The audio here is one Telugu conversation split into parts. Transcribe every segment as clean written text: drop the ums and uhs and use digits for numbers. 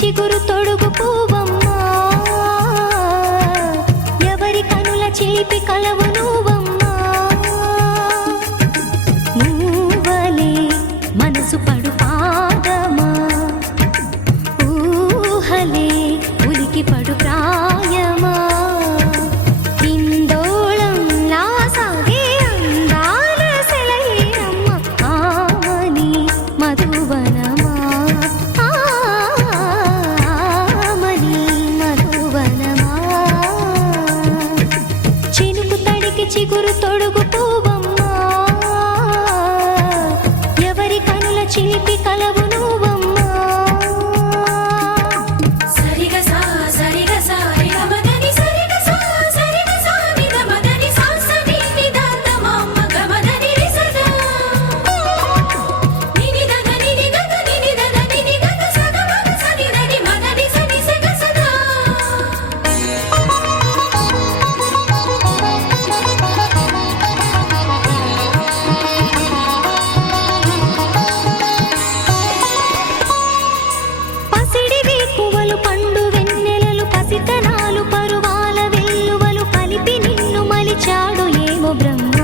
చిగురు తొడుగు పువ్వమ్మా, ఎవరి కనుల చిలిపి కలవు నువ్వమ్మా. నువ్వలే మనసు పడు పాదమా, ఊహలే ఉలికి పడు ప్రాయమా. ఇందోళంలా సాగే అందాల సెలయేరమ్మ, ఆమని మధువనమా, ఆమని మధువనమా. చినుకు తడికి చిగురు తొడుగు పువ్వమ్మా, ఎవరి కనుల చిలిపి కలవు నువ్వమ్మా. పసిడివి పువ్వులు పండు వెన్నెలలు పసితనాలు పరువాల వెల్లువలు కలిపి నిన్ను మలిచాడు ఏమో బ్రహ్మ.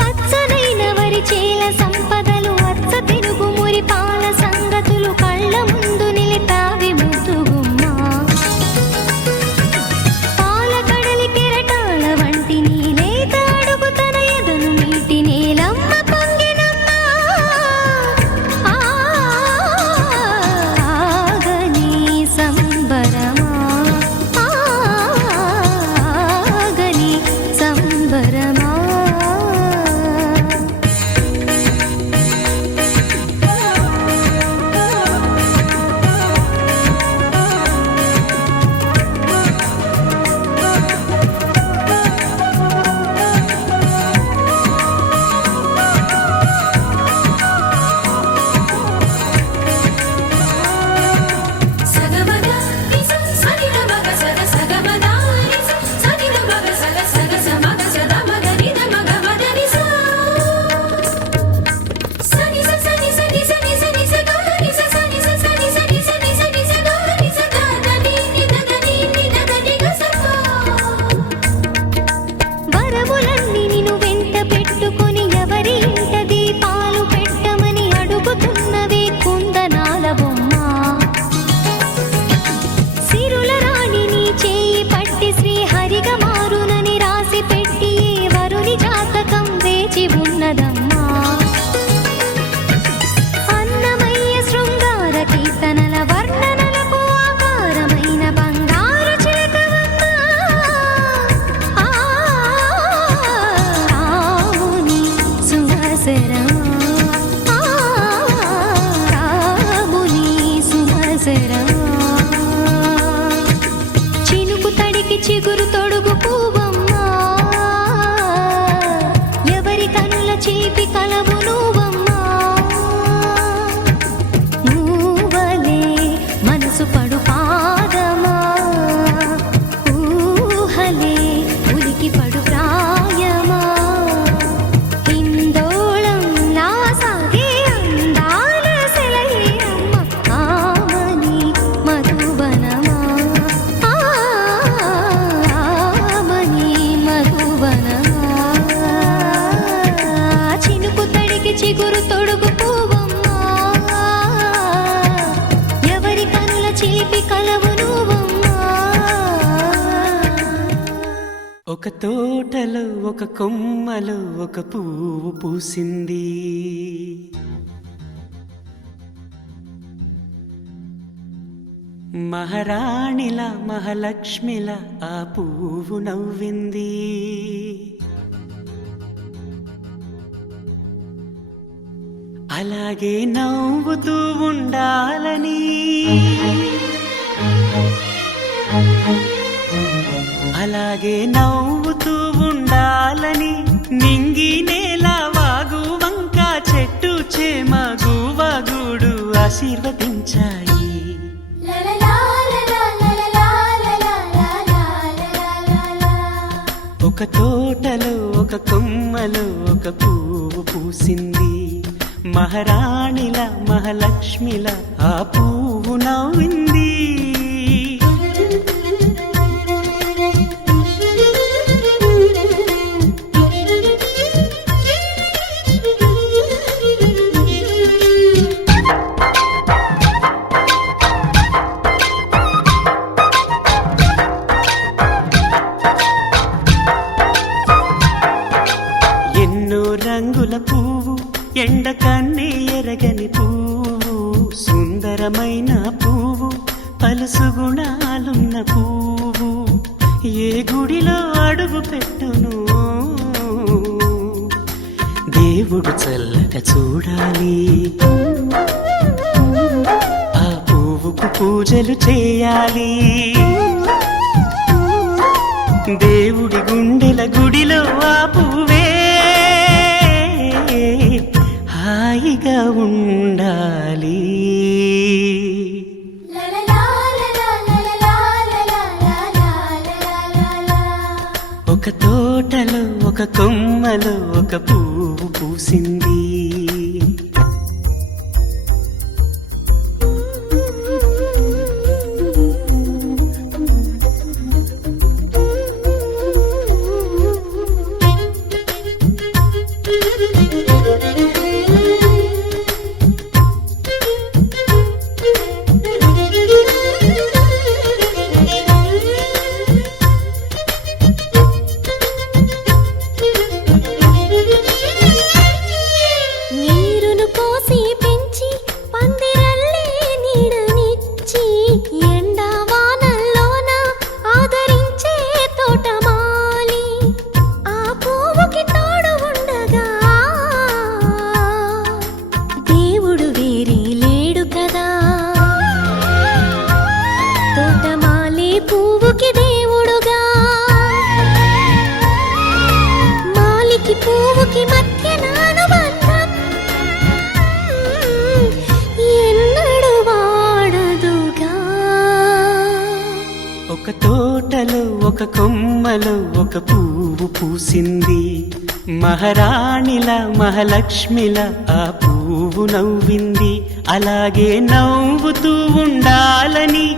పచ్చనైన వరి చేల సంపదలు అచ్చ తిరుగు మురి పాల సంగతులు కళ్ళ ముందు నిలిపావి ముద్దుగుమ్మ. పాల కడలి కెరటాల వంటి నీలేత అడుగు తన ఎదను నీటి నేలమ్మ పొంగినమ్మ. ఆగని సంబరమా, ఆగని సంబరమా. వరములన్నీ నిన్ను వెంట పెట్టుకొని ఎవరి ఇంట దీపాలు పెట్టమని అడుగుతున్నవే కుందనాల బొమ్మ. సిరుల రాణి నీ చేయి పట్టి శ్రీహరిగా మారునని రాసి పెట్టి ఏ వరుని జాతకం వేచి ఉన్నదమ్మా. అన్నమయ్య శృంగార కీర్తనల వర్ణనలకు ఆకారమైన బంగారు చిలకవమ్మా. రాముని సుమసరమా, రాముని సుమసరమా. చినుకు తడికి చిగురు తొడుగు పువ్వమ్మా, ఎవరి కనుల చిలిపి కలవు నువ్వమ్మా. నువ్వలే మనసు పడు పాదమా, ఊహలే ఉలికి పడు ప్రాయమా. ఇందోళంలా సాగే అందాల సెలయేరమ్మ, ఆమని మధువనమా, ఆమని మధువనమా. చినుకు తడికి చిగురు తొడుగు పువ్వమ్మా, ఎవరి కనుల చిలిపి కలవు నువ్వమ్మా. ఒక తోటలో ఒక కొమ్మలో ఒక పువ్వు పూసింది, మహారాణిలా మహాలక్ష్మిలా ఆ పువ్వు నవ్వింది. అలాగే నవ్వుతూ ఉండాలని, అలాగే నవ్వుతూ ఉండాలని నింగి నేల వాగు వంక చెట్టు చేమ గువగూడు ఆశీర్వదించాయి. ఒక తోటలో ఒక కొమ్మలో ఒక పువ్వు పూసింది, మహారాణిల మహాలక్ష్మిల ఆ పువ్వు నవ్వింది. ఎన్నో రంగుల పువ్వు, ఎండ కన్నే ఎరగని పువ్వు, సుందరమైన పువ్వు, పలుసు గుణాలున్న పువ్వు, ఏ గుడిలో అడుగు పెట్టును దేవుడు చల్లగా చూడాలి. ఆ పువ్వుకు పూజలు చేయాలి. దేవుడి గుండెల గుడిలో ఆ పువ్వే హాయిగా ఉండాలి. ఒక తోటలో ఒక కొమ్మలో ఒక పువ్వు పూసింది. నీరును పోసి పెంచి పందిరల్లే నీడనిచ్చి ఎండా వానల్లోన ఆదరించే తోటమాలి ఆ పువ్వుకి తోడు ఉండగా దేవుడు వేరే లేడు కదా. తోటమాలి పువ్వుకి దేవుడుగా, మాలికి పువ్వుకి మధ్య నానుబంధం ఎన్నడు వాడదుగా. ఒక తోటలో ఒక కొమ్మలో ఒక పువ్వు పూసింది. మహారాణిల మహాలక్ష్మిల ఆ పువ్వు నవ్వింది. అలాగే నవ్వుతూ ఉండాలని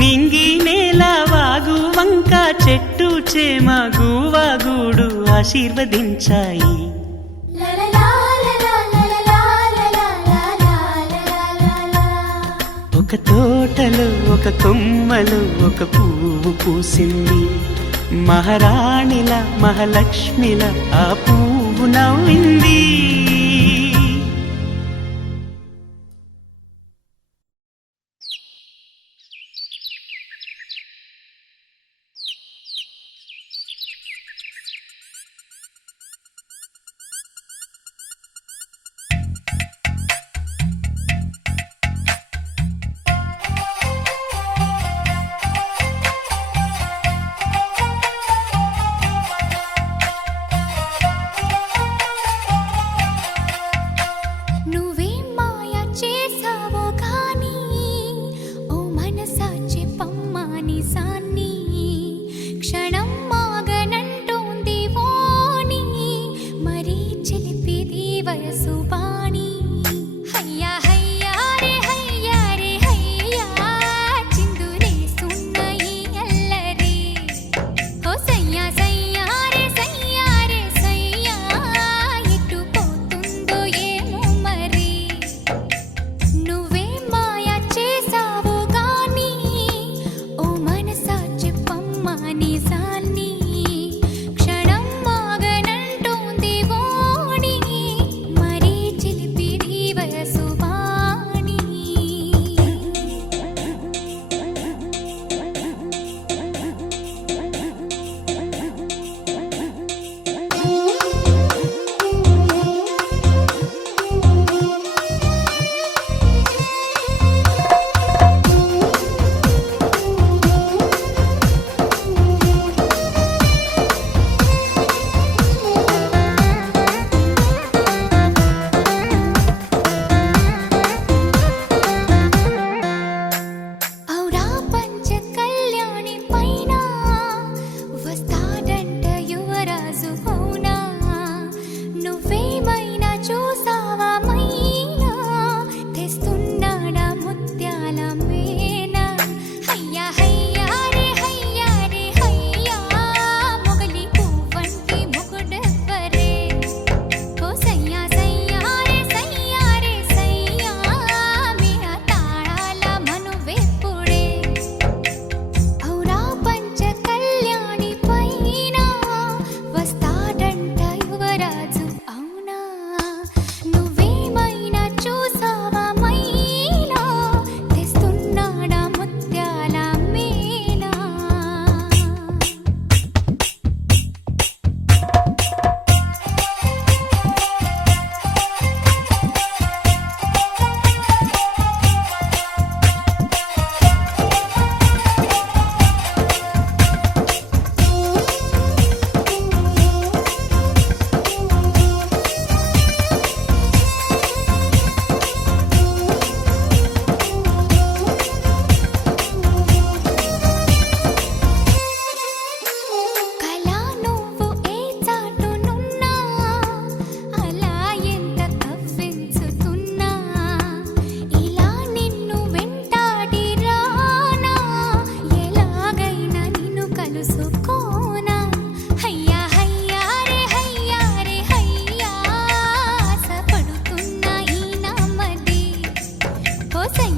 నింగి నేల వాగు వంక చెట్టు చేమ గువాగూడు ఆశీర్వదించాయి. ఒక తోటలో ఒక కొమ్మలో ఒక పువ్వు పూసింది. మహారాణిల మహాలక్ష్మిల ఆ పువ్వు నవ్వింది.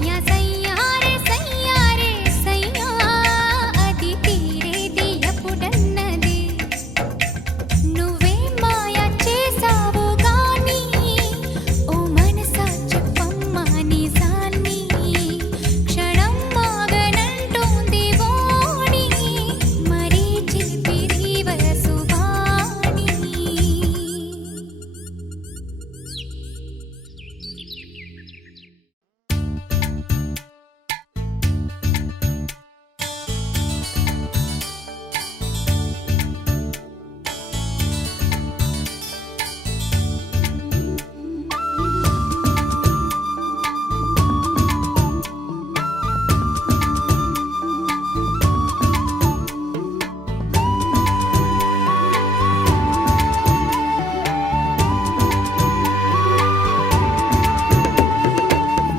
సయ్యా సయ్యారే సయ్యారే సయ్యా అది తీరేది ఎప్పుడన్నది నువ్వే మాయ చేసావు గాని ఓ మనసా చెప్పమ్మా నిజాన్ని క్షణం మాగనంటోంది వాణి మరీ చిలిపిరి వయసు వాణి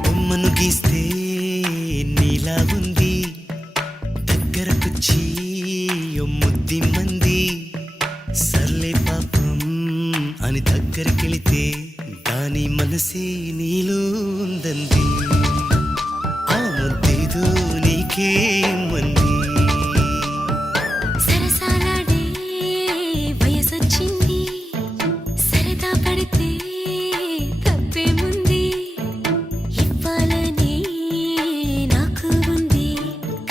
బొమ్మను గీస్తే నీలా ఉంది దగ్గరకొచ్చి ముద్ది మంది సర్లే పాపం అని దగ్గరికెళితే దాని మనసే నీలో ఉందంది ఆ ముద్దేదో నీకే మంది సరసాలాడే వయసొచ్చింది సరదా పడితే తప్పేముంది ఇవ్వాలని నాకు ఉంది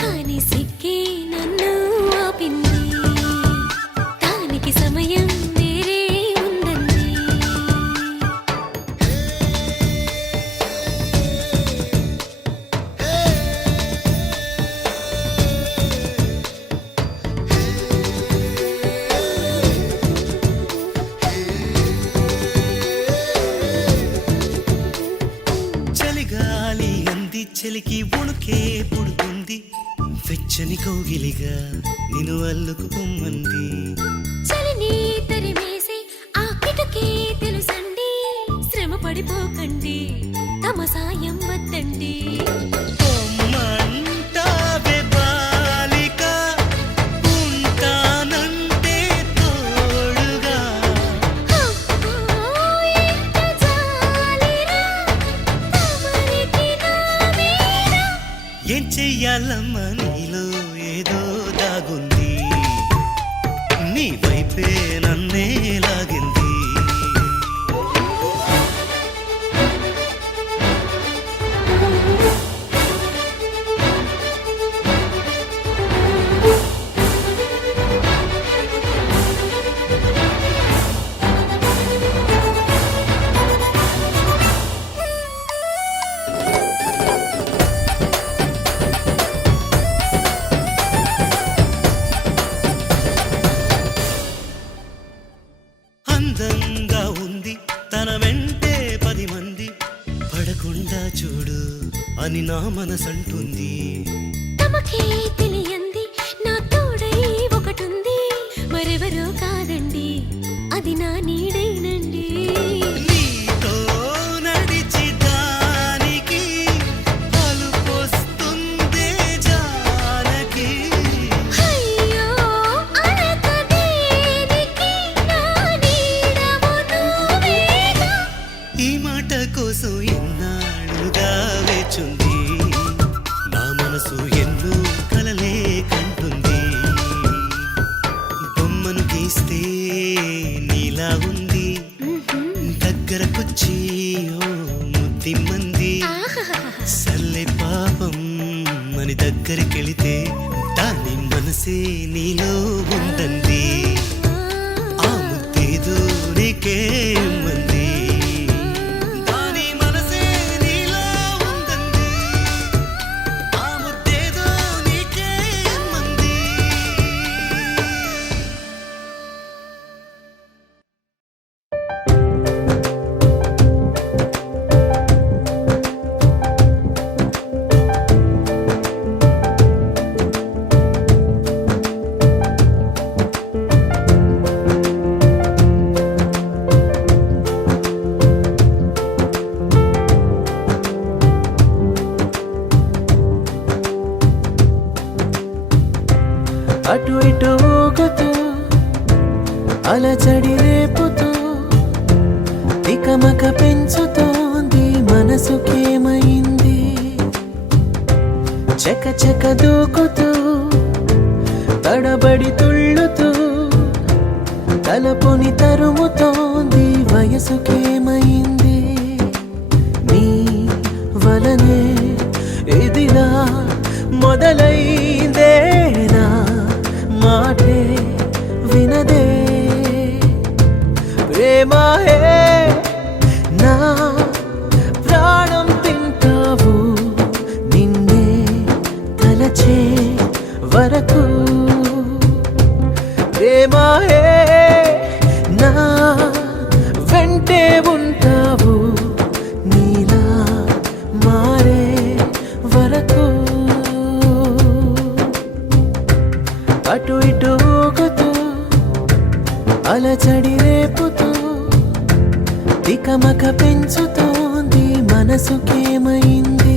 కానీ సిగ్గే నన్ను ఆపింది దానికి సమయం వేరే ఉందండి చలిగాలి అంది చలికి ఉణుకే పుడుతుంది వెచ్చని కౌగిలిగా నిన్ను అల్లుకు పొమ్మంది చలిని తరిమేసి ఆ కిటకే తెలుసండి శ్రమ పడిపోకండి తమ సాయం వద్దండి పొమ్మంటావే బాలిక ఉంటానంటే తోడుగా ఎంత జాలిరా తమరికి నా మీద ఏం చెయ్యాలమ్మా నీలో ఏదో దాగుంది నీ వైపే నన్నే లాగింది అందంగా ఉంది తన వెంటే 10 మంది పడకుండా చూడు అని నా మనసంటుంది తమకే తెలియంది నా తోడై ఒకటుంది మరెవరో కాదండి అది నా నీడేనండి నీతో నడిచి దానికి అలుపొస్తుందే జానకి అయ్యో అనక దేనికి నా నీడవు నువ్వేగా ఈ మాట కోసం ఎన్నాళ్ళుగా వేచుంది నా మనసు ఎన్నో కలలే కంటుంది బొమ్మను గీస్తే నీలా ఉంది దగ్గరకొచ్చి ఓ ముద్ది మంది సర్లే పాపం అని దగ్గరికెళితే దాని మనసే నీలో ఉందండి ఆ ముద్దేదో నీకే మంది దాని మనసే నీలో ఉందండి ఆ ముద్దేదో నీకే మంది అటు ఇటు ఊగుతూ అలజడి రేపుతూ తికమక పెంచుతోంది మనసుకేమైంది చక దూకుతూ తడబడి తుళ్ళుతూ తలపుని తరుముతోంది వయసుకేమైంది నీ వలనే ఇదిలా మొదలైందే నా మాటే వినదే ప్రేమాయే నా ప్రాణం తింటావు నిన్నే తలచే వరకు ప్రేమాయే నా వెంటే ఉంటావు నీలా మారే వరకు అటు ఇటు ఊగుతూ అలచడి రేపుతూ తికమక పెంచుతోంది మనసుకేమైంది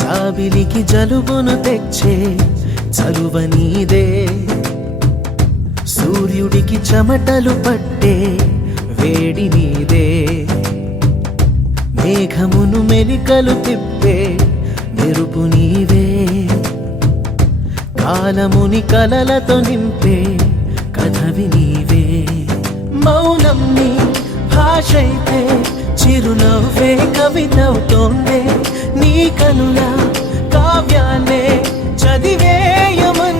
జాబిలికి జలుబును తెచ్చే చలువ నీదే సూర్యుడికి చెమటలు పట్టే వేడి నీదే మేఘమును మెలికలు తిప్పే మెరుపు నీవే కాలముని కలలతో నింపే కథవి నీవే మౌనం నీ భాషైతే చిరునవ్వే కవితవుతోందే నీ కనుల కావ్యాన్నే చదివేయమన్నదే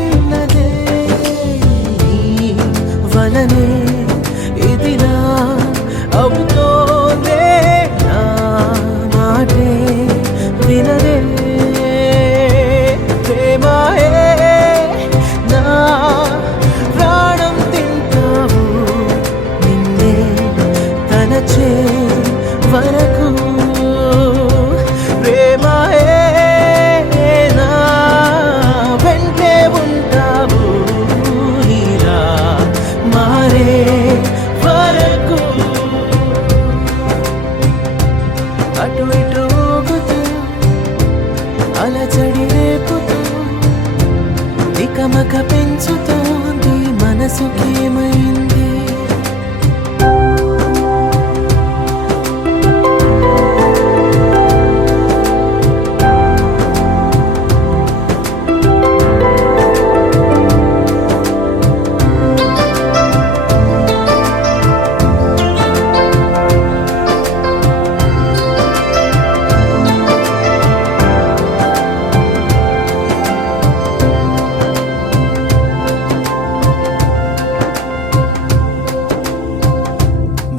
నీ వలనే ఇదిలా అవుతోందే నా మాటే వినదే ప్రేమాయే నా ప్రాణం తింటావు నిన్నే తలచే వరకు ప్రేమాయే నా వెంటే ఉంటావు నీలా మారే వరకు అటు ఇటు ఊగుతూ అలచడి రేపుతూ తికమక పెంచుతోంది మనసుకేమైంది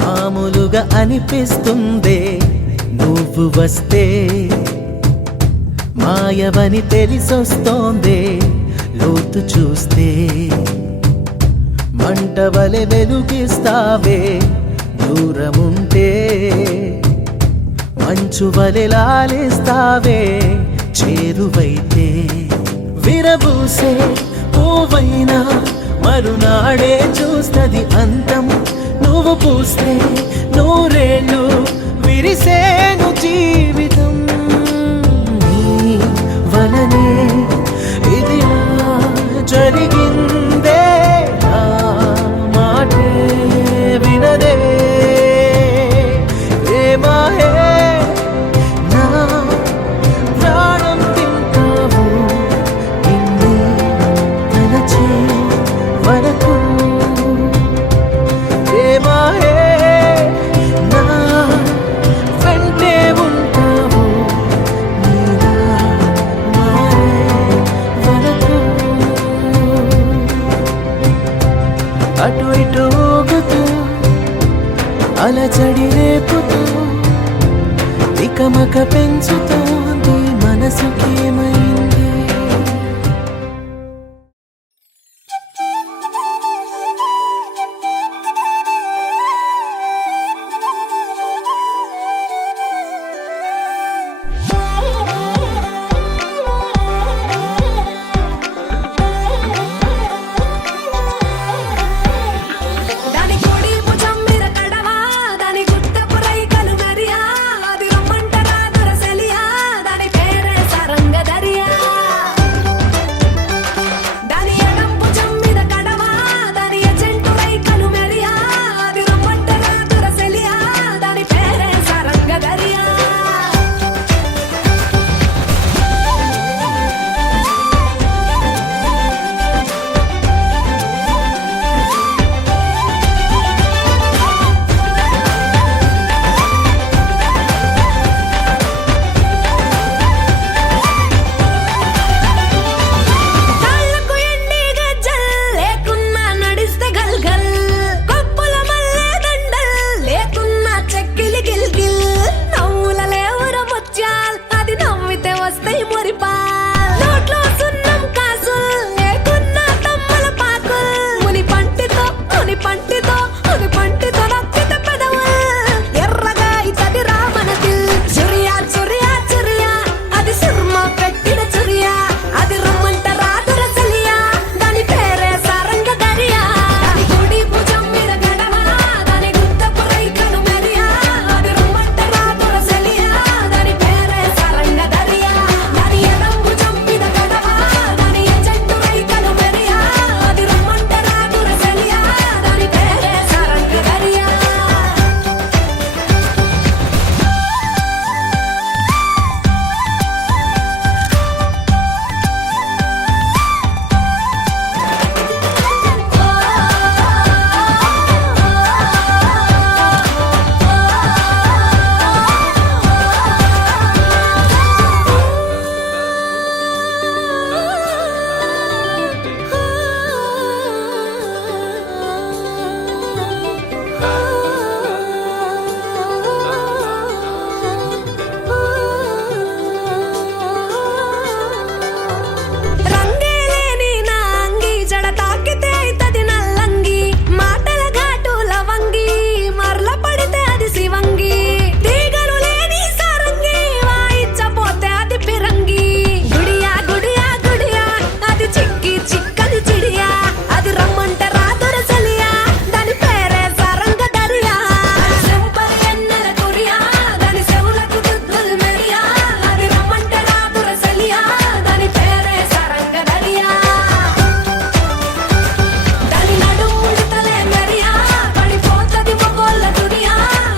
మామూలుగా అనిపిస్తుందే నువ్వు వస్తే మాయవని తెలిసొస్తోందే లోతు చూస్తే మంటవలె వెలుగిస్తావే దూరముంటే మంచు వలె లాలిస్తావే చేరువైతే విరబూసే పువ్వైనా మరునాడే చూస్తది అంతం నువ్వు పూస్తే నూరేళ్ళు విరిసేను జీవితం నీ వలనే ఇది జరిగిందే నా మాటే వినదే ప్రేమాయే నా ప్రాణం తింటావు నిన్నే తలచే వరకు ప్రేమాయే నా వెంటే ఉంటావు నీలా మారే వరకు అటు ఇటు ఊగుతూ అలచడి రేపుతూ తికమక పెంచుతోంది మనసుకేమైంది వస్తాయి మురిపా నోట్లో సున్నం కాసుల్ లేకున్నా తమ్మల పాకుల్ ముని పంటితో నొక్కిత పెదవుల్ ఎర్రగా ఇతది రామనది చురియా అది సుర్మ పెట్టిన చురియా అది రమ్మంట రాదుర సలియా దాని పేరే సారంగ దరియా దాని గుడి భుజం మీద గడవ దాని గుత్తపు రైకను మెరియా అది రమ్మంట రాదుర సలియా దాని పేరే సారంగ దరియా దాని ఎడం భుజం మీద గడవ దాని ఎజెంటు రైకను మెరియా అది రమ్మంట రాదుర సలియా దాని పేరే సారంగ దరియా రంగేలేని నా అంగి జడ తాకితే అయితది నల్లంగి మాటల ఘాటు లవంగి మరల పడితే అది శివంగి తీగలు లేని సారంగి వాయించపోతే అది పిరంగి గుడియా అది చిక్కని చిడియా అది రమ్మంట రాదుర సలియా దాని పేరే సారంగ దరియా సెంపరి ఎన్నెల కురియా దాని సెవులకు దుద్దుల్ మెరియా అది రమ్మంట రాదుర సలియా దాని పేరే సారంగ దరియా దాని నడుము ముడతలే మెరియా పడిపోతది మొగోళ్ళ దునియా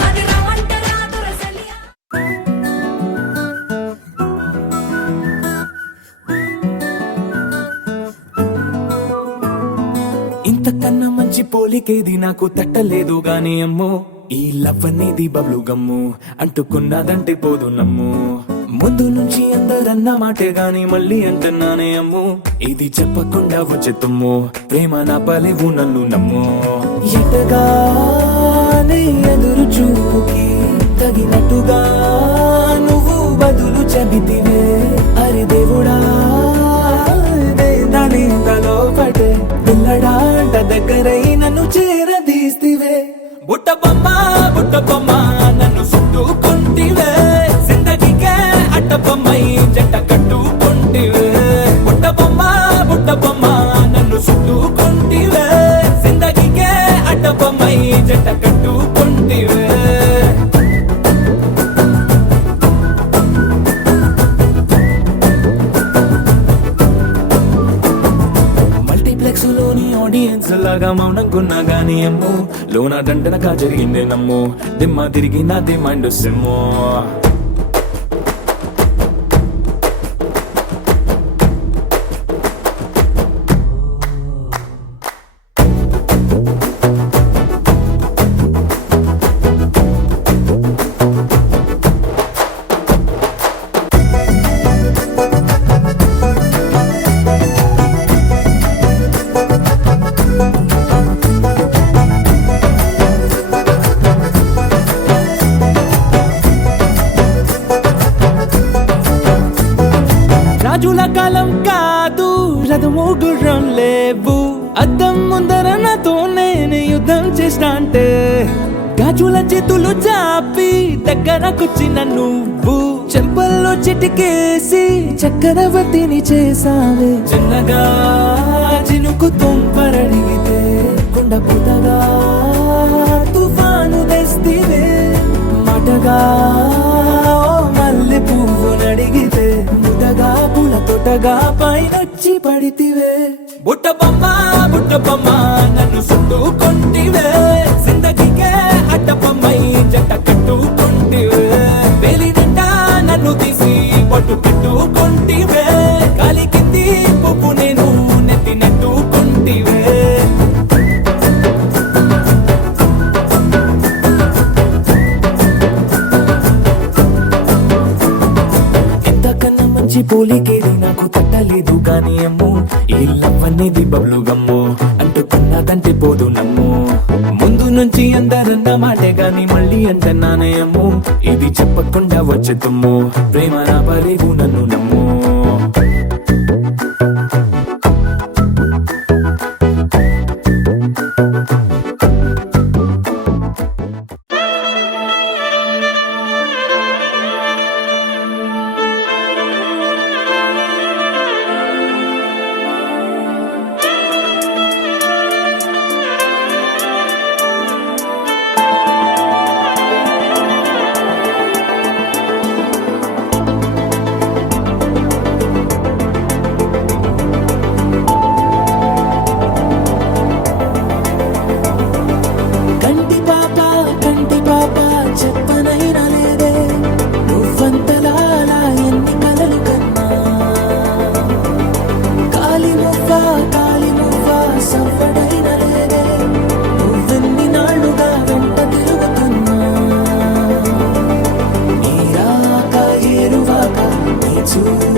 అది రమ్మంట రాదుర సలియా ఇంతకన్నా మంచి పోలికేది నాకు తట్టలేదు గాని అమ్మో ఈ లవ్ అనేది బబ్లు గమ్ము అంటుకున్నదంటే పోదు నమ్ము ముందు నుంచి అందరన్న మాటే గాని మళ్ళీ అంటున్నానే అమ్ము ఇది చెప్పకుండా వచ్చే తుమ్ము ప్రేమ నా పలేవు నన్ను నమ్ము ఎటగానే ఎదురు చూపుకి తగినట్టుగా నువ్వు బదులు చెబితివే అరి దేవుడా దాని తలో పడే పిల్లడాంట దగ్గరై నన్ను చేరదీస్తివే బుట్ట బొమ్మ నన్ను చుట్టుకుంటివే జిందగీకే అట్ట బొమ్మై జంట కట్టుకుంటివే బుట్ట బొమ్మ నన్ను చుట్టుకుంటివే జిందగీకే అట్ట బొమ్మై జంట కట్టుకుంటివే మల్టీప్లెక్స్ లోని ఆడియన్స్ లాగా మౌనంకున్నా గానీ అమ్ము లోన దండనగా జరిగిందే నమ్ము దిమ్మ తిరిగి నాది మైండ్ సిమ్ము రాజుల కాలం కాదు రథము గుర్రం లేవు అద్దం ముందర నాతో నేను యుద్ధం చేస్తా అంటే గాజుల చేతులు చాపి దగ్గరకొచ్చిన నువ్వు చెంపల్లో చిటికేసి చక్రవర్తిని చేసావే చిన్నగా చినుకు తుంపరడిగితే కొండ పుటగా తుఫాను తెస్తివే మాటగా మల్లె పువ్వు నడిగితే ముదగా పుల తొటగా పైనొచ్చి పడితివే బుట్ట బొమ్మ నన్ను చుట్టుకుంటివే జిందగీకే అట్ట బొమ్మై జంట కట్టుకుంటివే వేలి నిండా నన్ను తీసి పట్టు పెట్టుకుంటివే కాలి కింది పువ్వు నేను నెత్తి నెట్టుకుంటివే మంచి పోలికేది నాకు తట్టలేదు గాని అమ్ము ఈ లవ్ అనేది బబ్లు గమ్ము అంటుకున్నదంటే పోదు నమ్ము ముందు నుంచి అందరన్న మాటే గాని మళ్ళీ అంటున్నానే అమ్ము ఇది చెప్పకుండా వచ్చే తుమ్ము ప్రేమ నా పలేవు నన్ను నమ్ము చూడు